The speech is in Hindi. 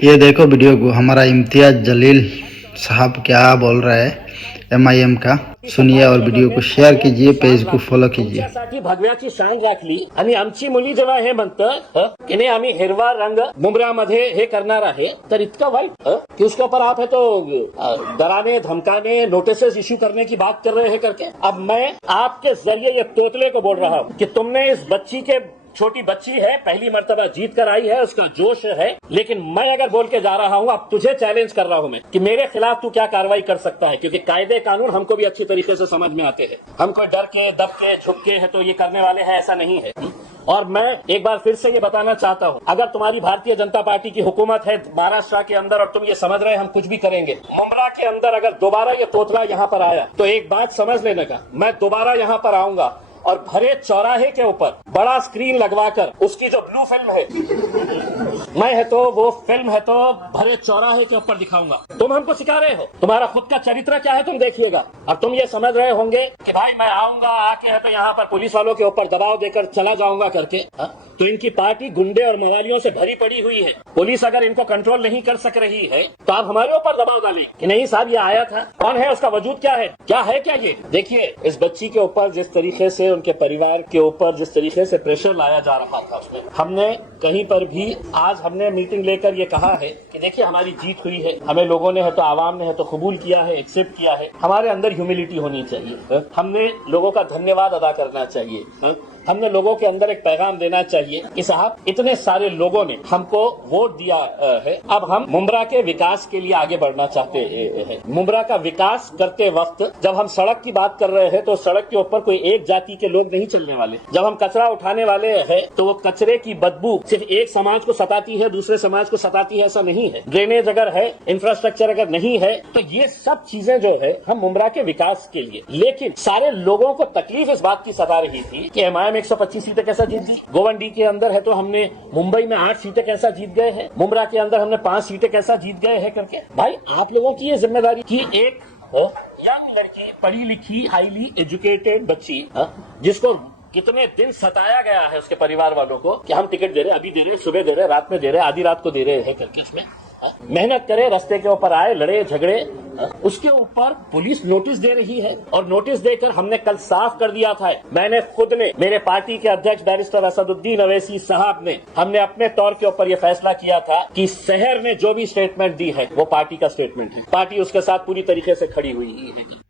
ये देखो वीडियो को, हमारा इम्तियाज जलील साहब क्या बोल रहा है MIM का, सुनिए और वीडियो को शेअर कीजिए, पेज को फॉलो कीजिए. तुमच्यासाठी भगव्याची शान राखली आणि आमची मुली जेव्हा हे म्हणतं की नाही आम्ही हिरवा रंग मुंबऱ्यामध्ये हे करणार आहे, तर इतका वाईट कि उसके ऊपर आप है तो डराने धमकाने नोटिसेस इश्यू करने की बात कर रहे हैं करके. अब मैं आपके जरिए ये तोतले को बोल रहा हूँ कि तुमने इस बच्ची के, छोटी बच्ची है, पहली मर्तबा जीत कर आई है, उसका जोश है, लेकिन मैं अगर बोल के जा रहा हूं, अब तुझे चैलेंज कर रहा हूं मैं कि मेरे खिलाफ तू क्या कार्रवाई कर सकता है, क्योंकि कायदे कानून हमको भी अच्छी तरीके से समझ में आते हैं. हम कोई डर के दब के झुक के है तो ये करने वाले हैं, ऐसा नहीं है. और मैं एक बार फिर से ये बताना चाहता हूं, अगर तुम्हारी भारतीय जनता पार्टी की हुकूमत है महाराष्ट्र के अंदर और तुम ये समझ रहे हम कुछ भी करेंगे, मुंब्रा के अंदर अगर दोबारा ये तोतला यहाँ पर आया तो एक बात समझ लेने का, मैं दोबारा यहाँ पर आऊंगा और भरे चौराहे के ऊपर बड़ा स्क्रीन लगवाकर उसकी जो ब्लू फिल्म है, मैं है तो वो फिल्म है तो भरे चौराहे के ऊपर दिखाऊंगा. तुम हमको सिखा रहे हो, तुम्हारा खुद का चरित्र क्या है तुम देखिएगा. और तुम ये समझ रहे होंगे कि भाई मैं आऊंगा, आके है तो यहाँ पर पुलिस वालों के ऊपर दबाव देकर चला जाऊंगा करके. तो इनकी पार्टी गुंडे और मवालियों से भरी पड़ी हुई है. पुलिस अगर इनको कंट्रोल नहीं कर सक रही है तो आप हमारे ऊपर दबाव डालें कि नहीं साहब ये आया था, कौन है, उसका वजूद क्या है क्या ये. देखिए इस बच्ची के ऊपर जिस तरीके से, उनके परिवार के ऊपर जिस तरीके से प्रेशर लाया जा रहा था, उसमें हमने कहीं पर भी आज हमने मीटिंग लेकर ये कहा है कि देखिए हमारी जीत हुई है, हमें लोगों ने है तो आवाम ने है तो कबूल किया है, एक्सेप्ट किया है. हमारे अंदर ह्यूमिलिटी होनी चाहिए, हमने लोगों का धन्यवाद अदा करना चाहिए, हमने लोगों के अंदर एक पैगाम देना चाहिए कि साहब इतने सारे लोगों ने हमको वोट दिया है, अब हम मुंब्रा के विकास के लिए आगे बढ़ना चाहते हैं. मुंब्रा का विकास करते वक्त जब हम सड़क की बात कर रहे हैं तो सड़क के ऊपर कोई एक जाति के लोग नहीं चलने वाले. जब हम कचरा उठाने वाले हैं तो वो कचरे की बदबू सिर्फ एक समाज को सताती है, दूसरे समाज को सताती है, ऐसा नहीं है. ड्रेनेज अगर है, इंफ्रास्ट्रक्चर अगर नहीं है, तो ये सब चीजें जो है हम मुंब्रा के विकास के लिए. लेकिन सारे लोगों को तकलीफ इस बात की सता रही थी कि MIM 125 सीटें कैसा जीत गई, गोवंडी के अंदर है तो हमने मुंबई में 8 सीटें कैसा जीत गए हैं, मुंब्रा के अंदर हमने 5 सीटें कैसा जीत गए हैं करके. भाई आप लोगों की ये जिम्मेदारी की एक यंग लड़की, पढ़ी लिखी, हाईली एजुकेटेड बच्ची, जिसको कितने दिन सताया गया है उसके परिवार वालों को कि हम टिकट दे रहे, अभी दे रहे, सुबह दे रहे, रात में दे रहे, आधी रात को दे रहे हैं करके, इसमें मेहनत करे, रास्ते के ऊपर आए, लड़े झगड़े, उसके ऊपर पुलिस नोटिस दे रही है. और नोटिस देकर हमने कल साफ कर दिया था, मैंने खुद ने, मेरे पार्टी के अध्यक्ष बैरिस्टर असदुद्दीन अवैसी साहब ने, हमने अपने तौर के ऊपर यह फैसला किया था कि शहर ने जो भी स्टेटमेंट दी है वो पार्टी का स्टेटमेंट है, पार्टी उसके साथ पूरी तरीके से खड़ी हुई है.